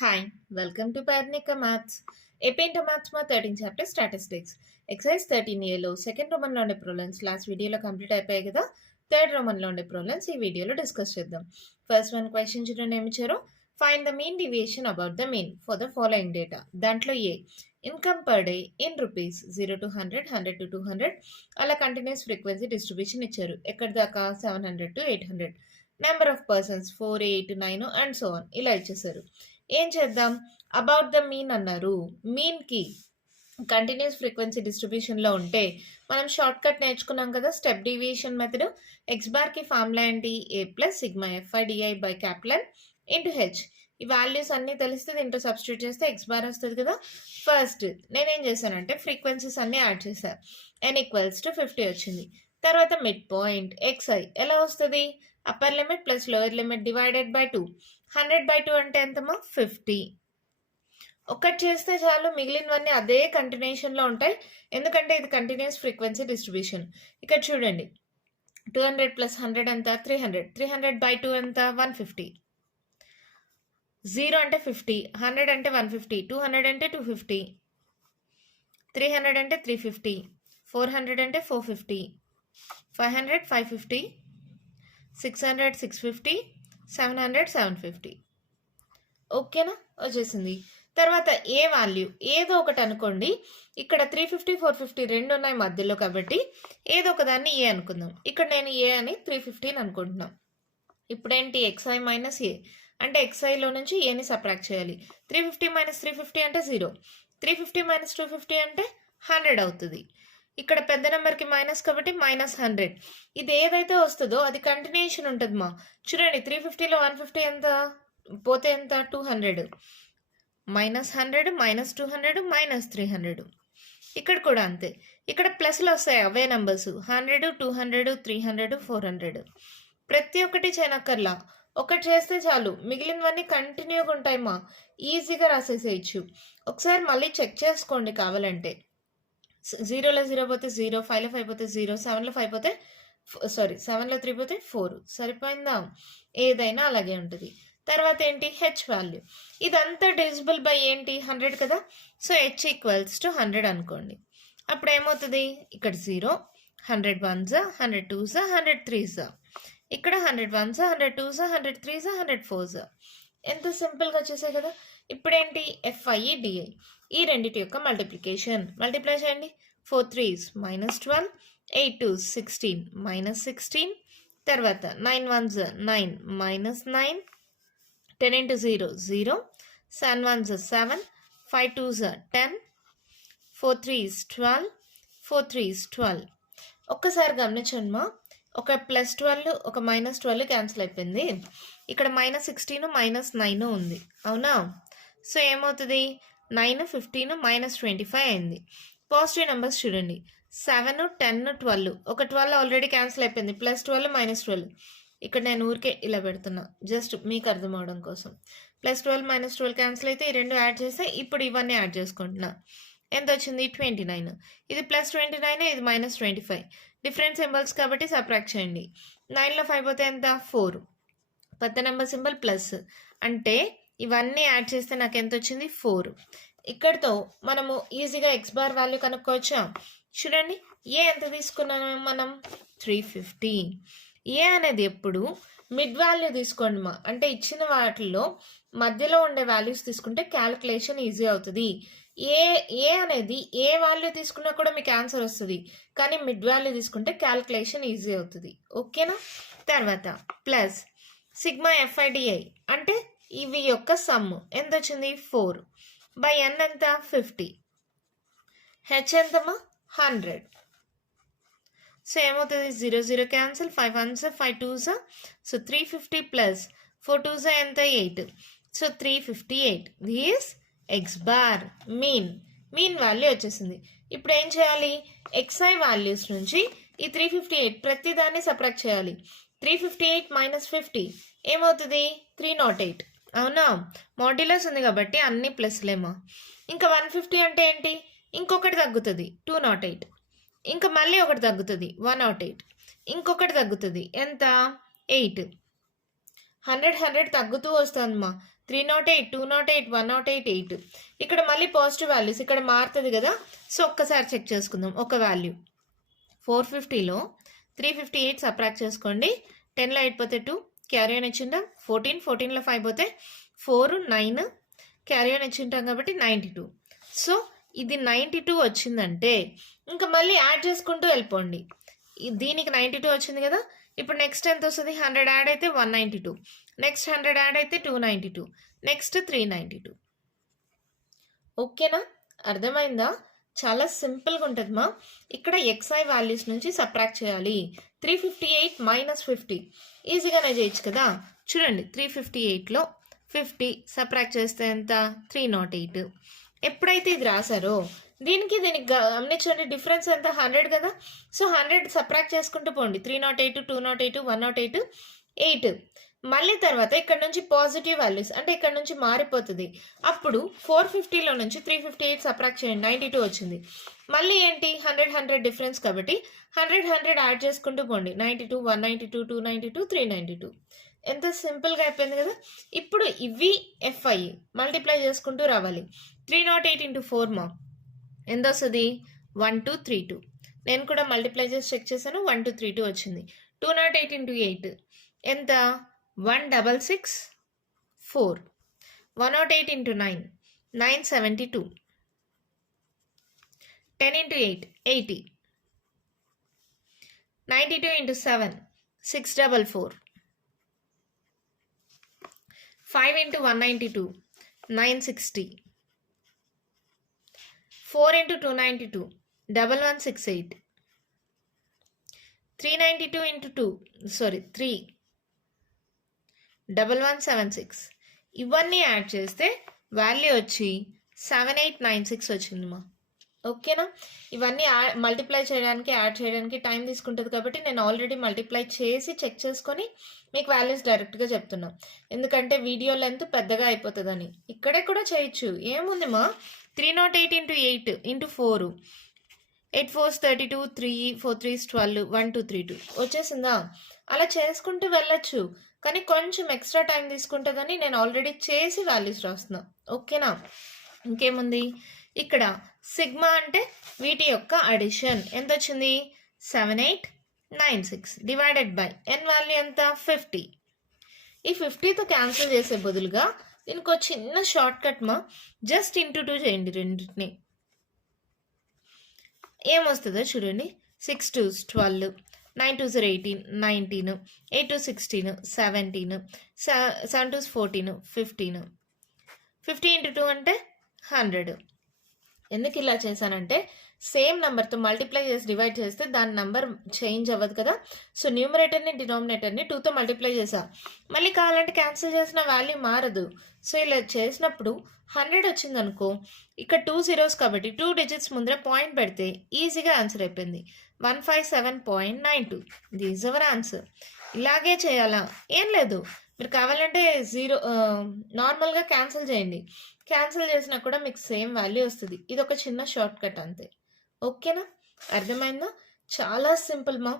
Hi, welcome to Parnika Maths. AP into Maths మా 13th chapter statistics exercise 13Aలో second రోమన్లో ఉండే problems last వీడియోలో కంప్లీట్ అయిపోయాయి కదా. థర్డ్ రోమన్లో ఉండే ప్రాబ్లమ్స్ ఈ వీడియోలో డిస్కస్ చేద్దాం. ఫస్ట్ వన్ క్వశ్చన్ చూడండి ఏమి ఇచ్చారు. Find the mean deviation about the mean for the following data. దాంట్లో ఏ income per day in rupees 0 to 100, 100 to 200 అలా కంటిన్యూస్ ఫ్రీక్వెన్సీ డిస్ట్రిబ్యూషన్ ఇచ్చారు. ఎక్కడి దాకా 700 to 800. Number of persons 4, 8, 9 and so on ఇలా ఇచ్చేసారు. ఏం చేద్దాం, అబౌట్ ద మీన్ అన్నారు. మీన్కి కంటిన్యూస్ ఫ్రీక్వెన్సీ డిస్ట్రిబ్యూషన్లో ఉంటే మనం షార్ట్ కట్ నేర్చుకున్నాం కదా, స్టెప్ డీవియేషన్ మెథడ్. ఎక్స్ బార్కి ఫార్ములా ఏంటి, A plus sigma f i DI by capital into H. ఈ వాల్యూస్ అన్నీ తెలిస్తే దీంట్లో సబ్స్టిట్యూట్ చేస్తే ఎక్స్ బార్ వస్తుంది కదా. ఫస్ట్ నేనేం చేశానంటే ఫ్రీక్వెన్సీస్ అన్నీ యాడ్ చేశాను. n ఈక్వల్స్ టు 50 వచ్చింది. తర్వాత మిడ్ పాయింట్ xi ఎలా వస్తుంది, upper limit plus lower limit divided by 2. 100/2 అంటే ఎంతమా 50. ఒకటి చేస్తే చాలు, మిగిలినవన్నీ అదే కంటిన్యూషన్లో ఉంటాయి, ఎందుకంటే ఇది కంటిన్యూస్ ఫ్రీక్వెన్సీ డిస్ట్రిబ్యూషన్. ఇక్కడ చూడండి 200 + 100 ఎంత 300. 300/2 ఎంత 150. 0 అంటే 50, 100 అంటే 150, 200 అంటే 250, 300 అంటే 350, 400 అంటే 450, 500 550, 600 650, 700 750. ఓకేనా, వచ్చేసింది. తర్వాత ఏ వాల్యూ ఏదో ఒకటి అనుకోండి. ఇక్కడ 350 450 రెండు ఉన్నాయి మధ్యలో, కాబట్టి ఏదో ఒకదాన్ని ఏ అనుకుందాం. ఇక్కడ నేను ఏ అని 315 అనుకుంటున్నాం. ఇప్పుడేంటి xi మైనస్ ఏ అంటే xiలో నుంచి ఏని సబ్ట్రాక్ట్ చేయాలి. 350 మైనస్ 350 అంటే 0. 350 మైనస్ 250 అంటే 100 అవుతుంది. ఇక్కడ పెద్ద నెంబర్కి మైనస్ కాబట్టి -100. ఇది ఏదైతే వస్తుందో అది కంటిన్యూషన్ ఉంటుంది మా. చూడండి 350లో 150 ఎంత పోతే ఎంత 200, -100 -200 -300. ఇక్కడ కూడా అంతే, ఇక్కడ ప్లస్లు వస్తాయి అవే నెంబర్స్ 100 200 300 400. ప్రతి ఒక్కటి చేయనక్కర్లా, ఒకటి చేస్తే చాలు, మిగిలినవన్నీ కంటిన్యూగా ఉంటాయి మా. ఈజీగా రాసేసేయచ్చు. ఒకసారి మళ్ళీ చెక్ చేసుకోండి కావాలంటే. 0లో 0 పోతే 0, 5లో 5 పోతే 0, 7లో 5 పోతే 7లో 3 పోతే 4. సరిపోయిందా, ఏదైనా అలాగే ఉంటుంది. తర్వాత ఏంటి హెచ్ వాల్యూ. ఇదంతా డివిజిబుల్ బై ఏంటి 100 కదా. సో హెచ్ ఈక్వల్స్ టు 100 అనుకోండి. అప్పుడు ఏమవుతుంది, ఇక్కడ 0, 100 1s 100 2s 100 3s, ఇక్కడ 100 1s 100 2s 100 3s 100 4s. ఎంత సింపుల్గా వచ్చేసాయి కదా. ఇప్పుడేంటి ఎఫ్ఐ డిఐ ఈ రెండింటి యొక్క మల్టిప్లికేషన్. మల్టిప్లై చేయండి. 4 3s -12, 8 2s 16 -16, తర్వాత 9 1s 9 -9, 10 into 0 0, 7 1s 7, 5 2s 10, 4 3s 12, 4 3s 12. ఒక్కసారి గమనించండి మా, ఒక +12 ఒక -12 క్యాన్సిల్ అయిపోయింది. ఇక్కడ -16 -9 ఉంది, అవునా. సో ఏమవుతుంది 9 15 -25 అయింది. పాజిటివ్ నెంబర్స్ చూడండి 7 10 12, ఒక 12 ఆల్రెడీ క్యాన్సిల్ అయిపోయింది, +12 -12. ఇక్కడ నేను ఊరికే ఇలా పెడుతున్నా జస్ట్ మీకు అర్థం అవడం కోసం. +12 -12 క్యాన్సిల్ అయితే ఈ రెండు యాడ్ చేస్తే ఇప్పుడు ఇవన్నీ యాడ్ చేసుకుంటున్నా. ఎంత వచ్చింది 29. ఇది +29, ఇది -25. డిఫరెంట్ సింబల్స్ కాబట్టి సబ్ట్రాక్ట్ చేయండి. 9లో 5 పోతే ఎంత 4, పెద్ద నెంబర్ సింబల్ ప్లస్ అంటే ఇవన్నీ యాడ్ చేస్తే నాకు ఎంత వచ్చింది 4. ఇక్కడితో మనము ఈజీగా ఎక్స్ బార్ వాల్యూ కనుక్కోవచ్చా. చూడండి ఏ ఎంత తీసుకున్నాము మనం 350. ఏ అనేది ఎప్పుడు మిడ్ వాల్యూ తీసుకోండి మా, అంటే ఇచ్చిన వాటిల్లో మధ్యలో ఉండే వాల్యూస్ తీసుకుంటే క్యాలిక్యులేషన్ ఈజీ అవుతుంది. ఏ అనేది ఏ వాల్యూ తీసుకున్నా కూడా మీకు ఆన్సర్ వస్తుంది, కానీ మిడ్ వాల్యూ తీసుకుంటే క్యాలిక్యులేషన్ ఈజీ అవుతుంది. ఓకేనా. తర్వాత ప్లస్ సిగ్మా ఎఫ్ఐడిఐ అంటే ఇవి యొక్క సమ్ ఎంత వచ్చింది 4 బై ఎన్ ఎంత 50, హెచ్ ఎంతమా 100. సో ఏమవుతుంది 0 0 cancel, 5 1s 5 2s, so 350 plus 4 2s ఎంత 8, so 358. This X bar mean value వచ్చేసింది. ఇప్పుడు ఏం చేయాలి, ఎక్స్ఐ వాల్యూస్ నుంచి ఈ 358 ప్రతిదాన్ని సబ్ట్రాక్ట్ చేయాలి. 358 - 50 ఏమవుతుంది 308, అవునా. మాడ్యులస్ ఉంది కాబట్టి అన్ని ప్లస్లేమో. ఇంకా 150 అంటే ఏంటి, ఇంకొకటి తగ్గుతుంది 208, ఇంకా మళ్ళీ ఒకటి తగ్గుతుంది 108, ఇంకొకటి తగ్గుతుంది ఎంత 8. 100 100 తగ్గుతూ వస్తుందమ్మా. 308, 208, 108, 8. ఇక్కడ మళ్ళీ పాజిటివ్ వాల్యూస్ ఇక్కడ మారుతుంది కదా. సో ఒక్కసారి చెక్ చేసుకుందాం. ఒక వాల్యూ 450లో 358 సబ్ట్రాక్ట్ చేసుకోండి. 10లో 8 పోతే 2, క్యారీ ఆన్ ఇచ్చింటాం. 14, 14లో 5 పోతే 4, 9, క్యారీ ఆన్ ఇచ్చింటాం కాబట్టి 92. సో ఇది 92 వచ్చిందంటే ఇంకా మళ్ళీ యాడ్ చేసుకుంటూ వెళ్ళిపోండి. దీనికి 92 వచ్చింది కదా. ఇప్పుడు నెక్స్ట్ ఎంత వస్తుంది? 100 యాడ్ అయితే 192, నెక్స్ట్ 100 యాడ్ అయితే 292, నెక్స్ట్ 392. ఓకేనా? అర్థమైందా? చాలా సింపుల్గా ఉంటుంది మా. ఇక్కడ ఎక్స్ఐ వాల్యూస్ నుంచి సబ్ట్రాక్ట్ చేయాలి. 358 మైనస్ 50 ఈజీగానే చేయొచ్చు కదా. చూడండి, 358లో 50 సబ్ట్రాక్ట్ చేస్తే ఎంత? 308. ఎప్పుడైతే ఇది రాశారో దీనికి గమనించండి, డిఫరెన్స్ ఎంత? 100 కదా. సో 100 సబ్ట్రాక్ట్ చేసుకుంటూ పోండి. 308, 208, 108, 8. మళ్ళీ తర్వాత ఇక్కడ నుంచి పాజిటివ్ వాల్యూస్ అంటే ఇక్కడ నుంచి మారిపోతుంది. అప్పుడు 450లో నుంచి 358 సబ్ట్రాక్ట్ చేయండి, 92 వచ్చింది. మళ్ళీ ఏంటి? 100, 100 డిఫరెన్స్ కాబట్టి 100, 100 యాడ్ చేసుకుంటూ పోండి. 92, 192, 292, 392. ఎంత సింపుల్గా అయిపోయింది కదా. ఇప్పుడు ఇవి ఎఫ్ఐ మల్టిప్లై చేసుకుంటూ రావాలి. 308 into 4 మా ఎంత వస్తుంది? 1232. నేను కూడా మల్టిప్లై చేసి చెక్ చేశాను, 1232 వచ్చింది. 208 into 8 ఎంత? 1664. 108 into 9 972. 10 into 8 80. 92 into 7 644. 5 into 192 960. 4 into 292 1168. 392 into 3 1176. ఇవన్నీ యాడ్ చేస్తే వాల్యూ వచ్చి 7896 వచ్చిందమ్మా. ఓకేనా? ఇవన్నీ మల్టిప్లై చేయడానికి యాడ్ చేయడానికి టైం తీసుకుంటుంది కాబట్టి నేను ఆల్రెడీ మల్టిప్లై చేసి చెక్ చేసుకొని మీకు వాల్యూస్ డైరెక్ట్గా చెప్తున్నా. ఎందుకంటే వీడియో లెంత్ పెద్దగా అయిపోతుందని. ఇక్కడే కూడా చేయొచ్చు, ఏముంది మా. 308 into 8 into 4 8 4s 32, 3 4 3s 12, 1 2 3 2 వచ్చేసిందా? అలా చేసుకుంటూ వెళ్ళొచ్చు, కానీ కొంచెం ఎక్స్ట్రా టైం తీసుకుంటుందని నేను ఆల్రెడీ చేసి వాల్యూస్ రాస్తున్నా. ఓకేనా? ఇంకేముంది ఇక్కడ? సిగ్మా అంటే వీటి యొక్క అడిషన్ ఎంత వచ్చింది? 7896 డివైడెడ్ బై ఎన్ వాల్యూ ఎంత? 50. ఈ 50తో క్యాన్సిల్ చేసే బదులుగా దీనికి ఒక చిన్న షార్ట్ కట్ మా. జస్ట్ ఇంటూ 2 చేయండి రెండింటిని. ఏమొస్తుందో చూడండి. 6 2s 12, 9 2s 18, 19, 8 2s 16, 17, 7 2s 14, 15. 50 into 2 అంటే 100. ఎందుకు ఇలా చేశానంటే సేమ్ నెంబర్తో మల్టిప్లై చేసి డివైడ్ చేస్తే దాని నెంబర్ చేంజ్ అవ్వదు కదా. సో న్యూమరేటర్ని డినామినేటర్ని 2తో మల్టిప్లై చేసా. మళ్ళీ కావాలంటే క్యాన్సిల్ చేసిన వాల్యూ మారదు. సో ఇలా చేసినప్పుడు 100 వచ్చింది అనుకో, ఇక్కడ 2 zeros కాబట్టి 2 digits ముందర పాయింట్ పెడితే ఈజీగా ఆన్సర్ అయిపోయింది. 157.92. These our answer. ఇలాగే చేయాలా? ఏం లేదు, మీరు కావాలంటే నార్మల్గా క్యాన్సిల్ చేయండి. క్యాన్సిల్ చేసినా కూడా మీకు సేమ్ వాల్యూ వస్తుంది. ఇది ఒక చిన్న షార్ట్ కట్ అంతే. ఓకేనా? అర్థమైందా? చాలా సింపుల్ మా.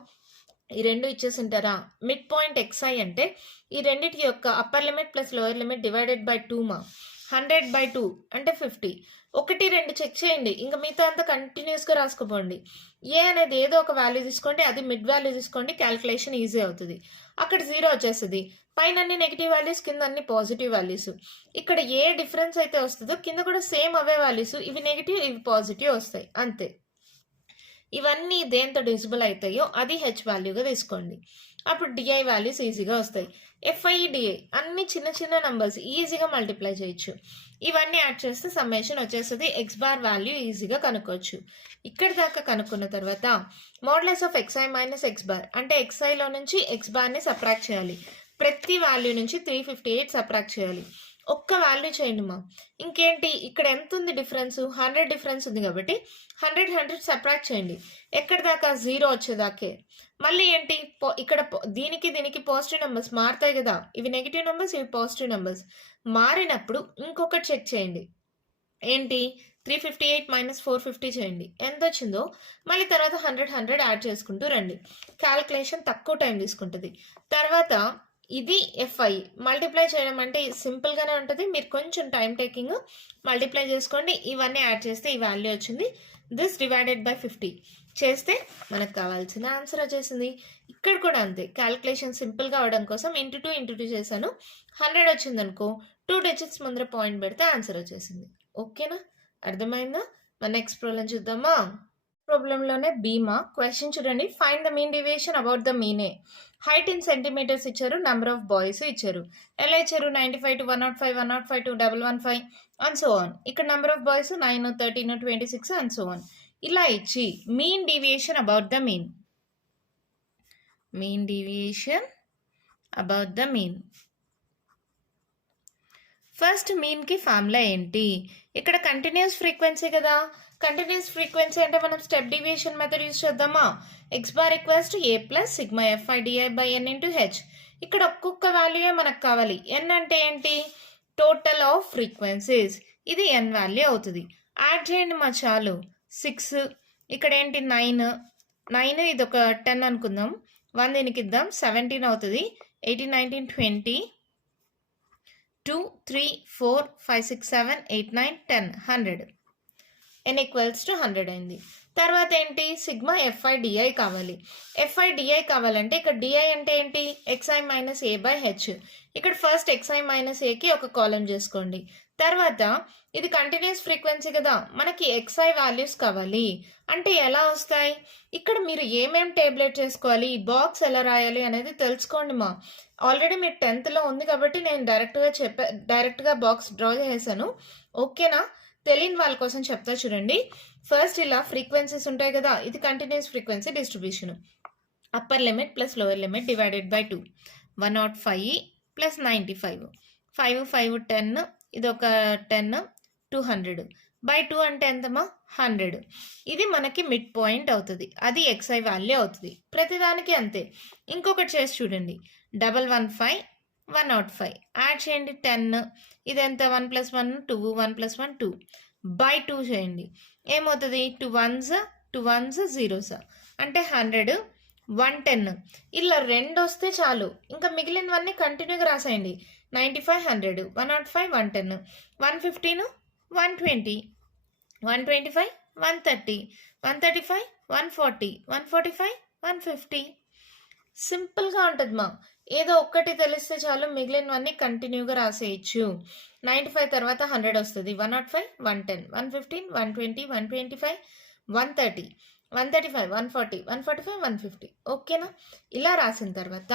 ఈ రెండు ఇచ్చేసి ఉంటారా? మిడ్ పాయింట్ ఎక్స్ఐ అంటే ఈ రెండింటి యొక్క upper limit plus lower limit divided by 2 మా. 100/2 అంటే 50. 1 2 చెక్ చేయండి, ఇంకా మిగతా అంతా కంటిన్యూస్గా రాసుకోపోండి. ఏ అనేది ఏదో ఒక వాల్యూ తీసుకోండి, అది మిడ్ వాల్యూ తీసుకోండి, క్యాలిక్యులేషన్ ఈజీ అవుతుంది. అక్కడ 0 వచ్చేస్తుంది. పైన అన్ని నెగిటివ్ వాల్యూస్, కింద అన్ని పాజిటివ్ వాల్యూస్. ఇక్కడ ఏ డిఫరెన్స్ అయితే వస్తుందో కింద కూడా సేమ్ అవే వాల్యూస్. ఇవి నెగిటివ్, ఇవి పాజిటివ్ వస్తాయి అంతే. ఇవన్నీ దేంతో డివిజిబుల్ అవుతాయో అది హెచ్ వాల్యూగా తీసుకోండి. అప్పుడు డిఐ వాల్యూస్ ఈజీగా వస్తాయి. ఎఫ్ఐ డిఐ అన్ని చిన్న చిన్న నంబర్స్ ఈజీగా మల్టిప్లై చేయొచ్చు. ఇవన్నీ యాడ్ చేస్తే సమ్మేషన్ వచ్చేస్తుంది. ఎక్స్ బార్ వాల్యూ ఈజీగా కనుక్కోవచ్చు. ఇక్కడ దాకా కనుక్కున్న తర్వాత modulus of x i minus x bar అంటే ఎక్స్ఐలో నుంచి ఎక్స్ బార్ని సబ్ట్రాక్ట్ చేయాలి. ప్రతి వాల్యూ నుంచి 358 సబ్ట్రాక్ట్ చేయాలి. ఒక్క వాల్యూ చేయండి మా. ఇంకేంటి ఇక్కడ ఎంత ఉంది డిఫరెన్స్? 100 డిఫరెన్స్ ఉంది కాబట్టి 100 సబ్ట్రాక్ట్ చేయండి. ఎక్కడి దాకా? 0 వచ్చేదాకే. మళ్ళీ ఏంటి ఇక్కడ దీనికి పాజిటివ్ నెంబర్స్ మారుతాయి కదా. ఇవి నెగిటివ్ నెంబర్స్, ఇవి పాజిటివ్ నెంబర్స్. మారినప్పుడు ఇంకొకటి చెక్ చేయండి. ఏంటి? 358 మైనస్ 450 చేయండి. ఎంత వచ్చిందో మళ్ళీ తర్వాత 100 యాడ్ చేసుకుంటూ రండి. క్యాలిక్యులేషన్ తక్కువ టైం తీసుకుంటుంది. తర్వాత ఇది ఎఫ్ఐ. మల్టిప్లై చేయడం అంటే సింపుల్గానే ఉంటుంది. మీరు కొంచెం టైం టేకింగ్ మల్టిప్లై చేసుకోండి. ఇవన్నీ యాడ్ చేస్తే ఈ వాల్యూ వచ్చింది. దిస్ డివైడెడ్ బై 50 చేస్తే మనకు కావాల్సిన ఆన్సర్ వచ్చేసింది. ఇక్కడ కూడా అంతే, క్యాలిక్యులేషన్ సింపుల్గా అవడం కోసం ఇంటూ 2 చేశాను. 100 వచ్చింది అనుకో, 2 డిజిట్స్ ముందర పాయింట్ పెడితే ఆన్సర్ వచ్చేసింది. ఓకేనా, అర్థమైందా? మన నెక్స్ట్ ప్రాబ్లం చూద్దామా? ప్రాబ్లంలోనే బీమా క్వశ్చన్ చూడండి. Find the mean deviation about the మీనే. హైట్ ఇన్ సెంటీమీటర్స్ ఇచ్చారు, నెంబర్ ఆఫ్ బాయ్స్ ఇచ్చారు. ఎలా ఇచ్చారు? 95 to 105, 105 to 115 and so on. ఇక్కడ number of boys 9, 13, 26 and so on. ఇలా ఇచ్చి mean deviation about the mean. Mean deviation about the mean. First మీన్కి formula ఏంటి? ఇక్కడ కంటిన్యూస్ ఫ్రీక్వెన్సీ కదా. కంటిన్యూస్ ఫ్రీక్వెన్సీ అంటే మనం స్టెప్ డీవియేషన్ మెథడ్ యూజ్ చేద్దామా? X bar equals to A plus sigma f i DI by N into H. ఇక్కడ ఒక్కొక్క వాల్యూయే మనకు కావాలి. ఎన్ అంటే ఏంటి? Total of frequencies. ఇది ఎన్ వాల్యూ అవుతుంది. యాడ్ చేయండి మా చాలు. 6, ఇక్కడ ఏంటి 9, ఇది ఒక 10 అనుకుందాం. 1 దీనికి ఇద్దాం, 17 అవుతుంది. 18, 19, 20, 2, 3, 4, 5, 6, 7, 8, 9, 10, 100. n ఈక్వల్స్ టు 100 అయింది. తర్వాత ఏంటి? సిగ్మా ఎఫ్ఐ డిఐ కావాలి. ఎఫ్ఐ డిఐ కావాలంటే ఇక్కడ డిఐ అంటే ఏంటి? Xi minus A by H. ఇక్కడ ఫస్ట్ ఎక్స్ఐ మైనస్ ఏకి ఒక కాలం చేసుకోండి. తర్వాత ఇది కంటిన్యూస్ ఫ్రీక్వెన్సీ కదా, మనకి ఎక్స్ఐ వాల్యూస్ కావాలి. అంటే ఎలా వస్తాయి? ఇక్కడ మీరు ఏమేమి టేబులేట్ చేసుకోవాలి, బాక్స్ ఎలా రాయాలి అనేది తెలుసుకోండి మా. ఆల్రెడీ మీరు 10th ఉంది కాబట్టి నేను డైరెక్ట్గా బాక్స్ డ్రా చేశాను. ఓకేనా? తెలియని వాళ్ళ కోసం చెప్తా చూడండి. ఫస్ట్ ఇలా ఫ్రీక్వెన్సీస్ ఉంటాయి కదా, ఇది continuous frequency distribution. Upper limit plus lower limit divided by 2. 105 plus 95. 5, 5, 10, ఇది ఒక 10, 200 బై 2 అంటే ఎంతమా? 100. ఇది మనకి మిడ్ పాయింట్ అవుతుంది. అది ఎక్స్ఐ వాల్యూ అవుతుంది. ప్రతిదానికి అంతే. ఇంకొకటి చేసి చూడండి. 115, 105 యాడ్ చేయండి 10. ఇది ఎంత? 1 + 1 2, 1 + 1 2 బై 2 చేయండి. ఏమవుతుంది? 2 1s 2 1s 0s అంటే 100, 110. ఇలా 2 వస్తే చాలు. ఇంకా మిగిలినవన్నీ కంటిన్యూగా రాసేయండి. 95, 100, 105, 110, 115, 120, 125, 130, 135, 140, 145, 150. సింపుల్గా ఉంటుంది మా. ఏదో ఒక్కటి తెలిస్తే చాలు, మిగిలినవన్నీ కంటిన్యూగా రాసేయచ్చు. 95 తర్వాత 100 వస్తుంది. 105, 110, 115, 120, 125, 130, 135, 140, 145, 150. ఓకేనా? ఇలా రాసిన తర్వాత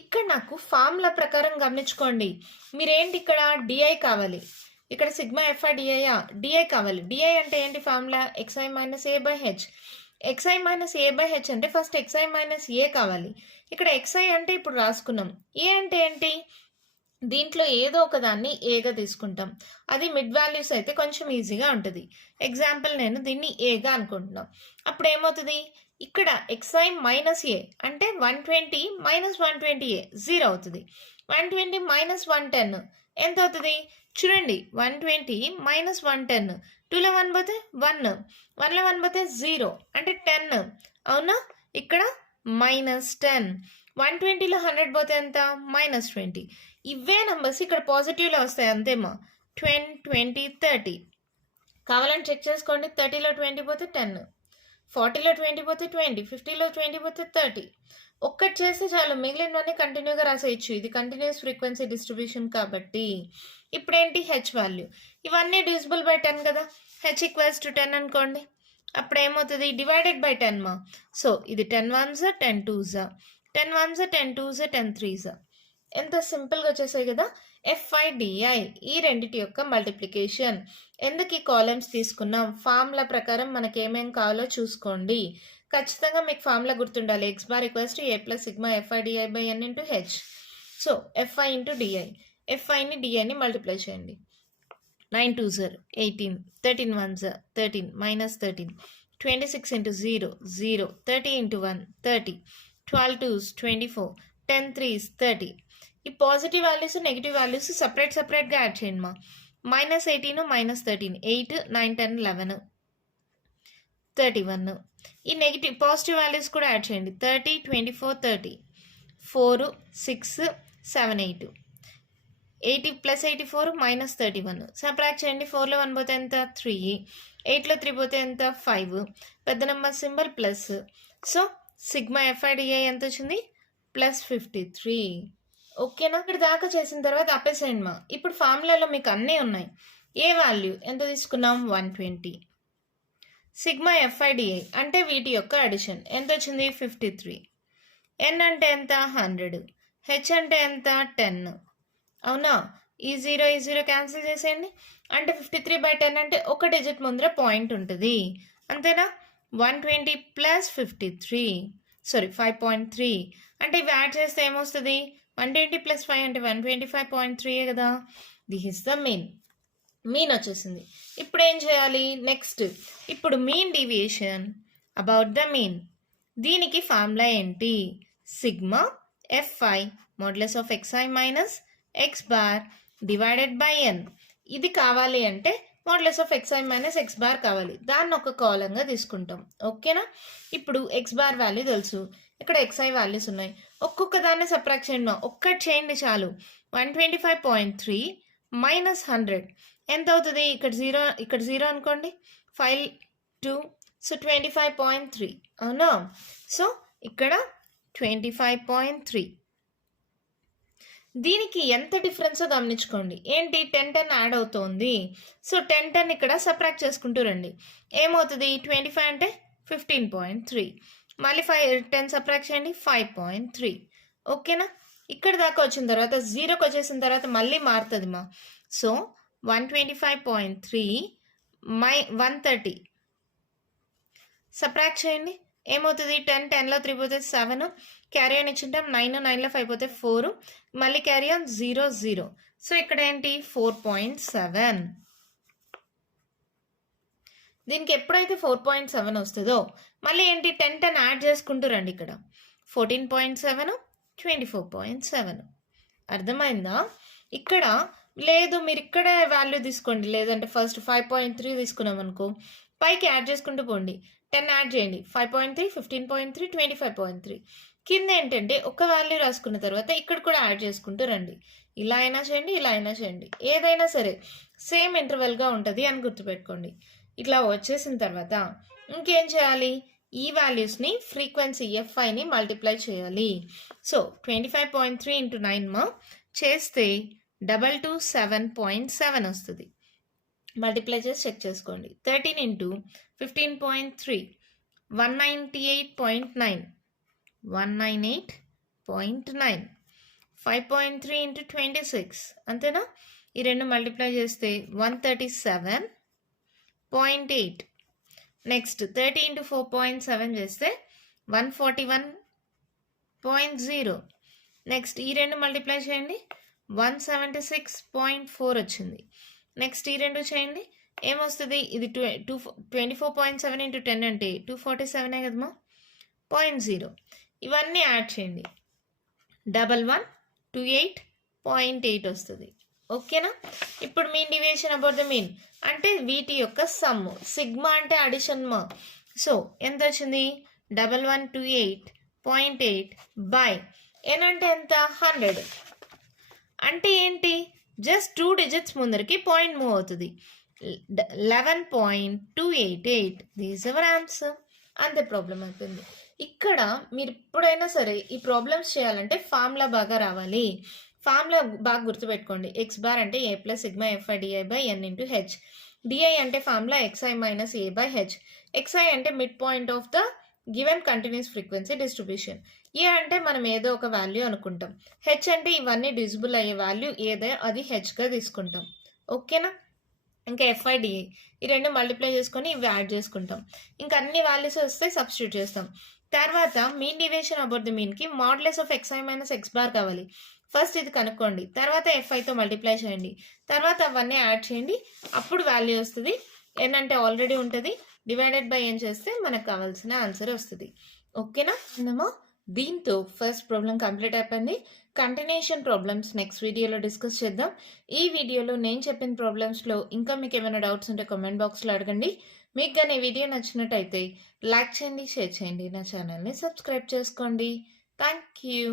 ఇక్కడ నాకు ఫార్ములా ప్రకారం గమనించుకోండి. మీరేంటి ఇక్కడ డిఐ కావాలి. ఇక్కడ సిగ్మా ఎఫ్ఐ డిఐ కావాలి. డిఐ అంటే ఏంటి? Formula x i minus A by h. Xi minus A by H అంటే ఫస్ట్ ఎక్స్ఐ మైనస్ ఏ కావాలి. ఇక్కడ ఎక్స్ఐ అంటే ఇప్పుడు రాసుకున్నాం. ఏ అంటే ఏంటి? దీంట్లో ఏదో ఒక దాన్ని ఏగా తీసుకుంటాం. అది మిడ్ వాల్యూస్ అయితే కొంచెం ఈజీగా ఉంటుంది. ఎగ్జాంపుల్ నేను దీన్ని ఏగా అనుకుంటున్నాం. అప్పుడు ఏమవుతుంది? ఇక్కడ ఎక్స్ఐ మైనస్ ఏ అంటే 120 మైనస్ 120 0 అవుతుంది. 120 మైనస్ 110 ఎంత అవుతుంది? చూడండి, 120 మైనస్ 110. 2లో 1 పోతే 1, 1లో 1 పోతే 0 అంటే 10. అవునా? ఇక్కడ -10. 120లో 100 పోతే ఎంత? -20. ఇవే నంబర్స్ ఇక్కడ పాజిటివ్లో వస్తాయి అంతేమా. 10, 20, 30 కావాలని చెక్ చేసుకోండి. 30లో 20 పోతే 10, 40లో 20 పోతే 20, 50లో 20 పోతే 30. ఒక్కటి చేస్తే చాలు, మిగిలినవన్నీ కంటిన్యూగా రాసేయచ్చు. ఇది కంటిన్యూస్ ఫ్రీక్వెన్సీ డిస్ట్రిబ్యూషన్ కాబట్టి. ఇప్పుడేంటి? H value. ఇవన్నీ డివిజిబుల్ బై 10 కదా. హెచ్ ఈక్వల్స్ టు 10 అనుకోండి. అప్పుడు ఏమవుతుంది? డివైడెడ్ బై 10 మా. సో ఇది 10 1s 10 2s, 10 1s 10 2s 10 3s. ఎంత సింపుల్గా వచ్చేసాయి కదా. ఎఫ్ఐ డిఐ ఈ రెండిటి యొక్క మల్టిప్లికేషన్. ఎందుకు ఈ కాలమ్స్ తీసుకున్నాం? ఫార్ములా ప్రకారం మనకి ఏమేం కావాలో చూసుకోండి. ఖచ్చితంగా మీకు ఫార్ములా గుర్తుండాలి. X bar equals to A plus sigma f i DI by N into h. So f i into d i. ఎఫ్ఐని డిఐని మల్టిప్లై చేయండి. 9 2s 18, 13 1s 13, -13, 26 into 0 0, 30 into 1 30, 12 2s 24, 10 3s 30. ఈ పాజిటివ్ వాల్యూస్ నెగిటివ్ వాల్యూస్ సపరేట్గా యాడ్ చేయండి మా. -18 -13 8 9 10 11 31. ఈ నెగిటివ్ పాజిటివ్ వాల్యూస్ కూడా add చేయండి. 30 24 30, 4 6 78. 80 ప్లస్ 84 మైనస్ 31. సబ్ట్రాక్ట్ చేయండి. 4లో 1 పోతే ఎంత 3, 8లో 3 పోతే ఎంత 5, పెద్ద number symbol plus. So sigma f i d i ఎంత వచ్చింది +53. ఓకేనా? ఇక్కడ దాకా చేసిన తర్వాత అప్పేసేయండి మా. ఇప్పుడు ఫార్ములాలో మీకు అన్నీ ఉన్నాయి. ఏ వాల్యూ ఎంత తీసుకున్నాం 120. సిగ్మా ఎఫ్ఐడిఐ అంటే వీటి యొక్క అడిషన్ ఎంత వచ్చింది 53. ఎన్ అంటే ఎంత 100. హెచ్ అంటే ఎంత 10. అవునా? ఈ 0 క్యాన్సిల్ చేసేయండి. అంటే 53/10 అంటే ఒక డిజిట్ ముందర పాయింట్ ఉంటుంది. అంతేనా? 120 ప్లస్ 53 5.3 అంటే ఇవి యాడ్ చేస్తే ఏమొస్తుంది 120 ప్లస్ 5 అంటే 125.3 కదా. దిస్ ఇస్ ద మీన్ వచ్చేసింది. ఇప్పుడు ఏం చేయాలి నెక్స్ట్? ఇప్పుడు mean deviation about the mean. దీనికి ఫార్ములా ఏంటి? Sigma f i modulus of x i minus x bar divided by n. ఇది కావాలి అంటే modulus of x i minus x bar కావాలి. దాన్ని ఒక కాలంగా తీసుకుంటాం. ఓకేనా? ఇప్పుడు ఎక్స్ బార్ వాల్యూ తెలుసు, ఇక్కడ ఎక్స్ఐ వాల్యూస్ ఉన్నాయి. ఒక్కొక్క దాన్ని సబ్ట్రాక్ట్ చేయండి. ఒక్కటి చేయండి చాలు. 125.3 మైనస్ 100 ఎంత అవుతుంది? ఇక్కడ జీరో అనుకోండి. 5 2 సో 25.3 అవునా? సో ఇక్కడ 25.3. దీనికి ఎంత డిఫరెన్సో గమనించుకోండి. ఏంటి 10 యాడ్ అవుతోంది. సో 10 ఇక్కడ సబ్ట్రాక్ట్ చేసుకుంటూ రండి. ఏమవుతుంది 25 అంటే 15.3. మళ్ళీ 10 సబ్ట్రాక్ట్ చేయండి 5.3. ఓకేనా? ఇక్కడ దాకా వచ్చిన తర్వాత 0కి వచ్చేసిన తర్వాత మళ్ళీ మారుతుంది మా. సో 125.3 130 సబ్ట్రాక్ట్ చేయండి. ఏమవుతుంది 10లో 3 పోతే 7, క్యారీ ఆన్ ఇచ్చింటాం 9లో 5 పోతే 4, మళ్ళీ క్యారీ ఆన్ 0. సో ఇక్కడ ఏంటి 4.7. దీనికి ఎప్పుడైతే 4.7 వస్తుందో మళ్ళీ ఏంటి 10 యాడ్ చేసుకుంటూ రండి. ఇక్కడ 14.7 24.7. అర్థమైందా? ఇక్కడ లేదు మీరు ఇక్కడే వాల్యూ తీసుకోండి, లేదంటే ఫస్ట్ 5.3 తీసుకున్నాం అనుకో, పైకి యాడ్ చేసుకుంటూ పోండి. 10 యాడ్ చేయండి 5.3 15.3 25.3. కింద ఏంటంటే ఒక వాల్యూ రాసుకున్న తర్వాత ఇక్కడ కూడా యాడ్ చేసుకుంటూ రండి. ఇలా అయినా చేయండి, ఇలా అయినా చేయండి, ఏదైనా సరే సేమ్ ఇంటర్వెల్గా ఉంటుంది అని గుర్తుపెట్టుకోండి. ఇట్లా వచ్చేసిన తర్వాత ఇంకేం చేయాలి? ఈ వాల్యూస్ని ఫ్రీక్వెన్సీ ఎఫ్ఐని మల్టిప్లై చేయాలి. సో 25.3 ఇంటూ 9 మా చేస్తే 227.7 వస్తుంది. మల్టిప్లై చేసి చెక్ చేసుకోండి. 13 ఇంటూ 15.3 198.9 198.9. 5.3 ఇంటూ 26 అంతేనా? ఈ రెండు మల్టిప్లై చేస్తే 137.8. నెక్స్ట్ 30 ఇంటూ 4.7 చేస్తే 141.0. నెక్స్ట్ ఈ రెండు మల్టిప్లై చేయండి 176.4 వచ్చింది. నెక్స్ట్ ఈ రెండు చేయండి ఏమొస్తుంది? ఇది 24.7 ఇంటూ 10 అంటే 247 కదమ్మా. 0.0 ఇవన్నీ యాడ్ చేయండి 1128.8 వస్తుంది. ఓకేనా? ఇప్పుడు mean deviation about the mean అంటే వీటి యొక్క సమ్. సిగ్మా అంటే అడిషన్ మా. సో ఎంత వచ్చింది 1128.8 బై ఎన్ అంటే ఎంత 100. అంటే ఏంటి? జస్ట్ 2 డిజిట్స్ ముందరికి పాయింట్ మూవ్ అవుతుంది. 11.288. This our answer. అంతే ప్రాబ్లం అయిపోయింది. ఇక్కడ మీరు ఎప్పుడైనా సరే ఈ ప్రాబ్లమ్స్ చేయాలంటే ఫార్ములా బాగా రావాలి. ఫార్ములా బాగా గుర్తుపెట్టుకోండి. ఎక్స్ బార్ అంటే A plus sigma f i DI by N into h. D i అంటే formula x i minus A by h. X i అంటే mid point of the given continuous frequency distribution. A అంటే మనం ఏదో ఒక వాల్యూ అనుకుంటాం. హెచ్ అంటే ఇవన్నీ డిజిబుల్ అయ్యే వాల్యూ ఏదో అది హెచ్గా తీసుకుంటాం. ఓకేనా? ఇంకా ఎఫ్ఐడిఐ ఈ రెండు మల్టిప్లై చేసుకొని ఇవి యాడ్ చేసుకుంటాం. ఇంకా అన్ని వాల్యూస్ వస్తే సబ్స్టిట్యూట్ చేస్తాం. తర్వాత మీన్ డివియేషన్ అబౌట్ ది మీన్కి modulus of x i minus x bar కావాలి. ఫస్ట్ ఇది కనుక్కోండి, తర్వాత ఎఫ్ఐతో మల్టిప్లై చేయండి, తర్వాత అవన్నీ యాడ్ చేయండి, అప్పుడు వాల్యూ వస్తుంది. ఎన్ అంటే ఆల్రెడీ ఉంటుంది, డివైడెడ్ బై ఎన్ చేస్తే మనకు కావాల్సిన ఆన్సర్ వస్తుంది. ఓకేనా? దీంతో ఫస్ట్ ప్రాబ్లం కంప్లీట్ అయిపోయింది. కంటిన్యూషన్ ప్రాబ్లమ్స్ నెక్స్ట్ వీడియోలో డిస్కస్ చేద్దాం. ఈ వీడియోలో నేను చెప్పిన ప్రాబ్లమ్స్లో ఇంకా మీకు ఏమైనా డౌట్స్ ఉంటే కామెంట్ బాక్స్లో అడగండి. మీకు కానీ వీడియో నచ్చినట్టయితే లైక్ చేయండి, షేర్ చేయండి, నా ఛానల్ని సబ్స్క్రైబ్ చేసుకోండి. Thank you.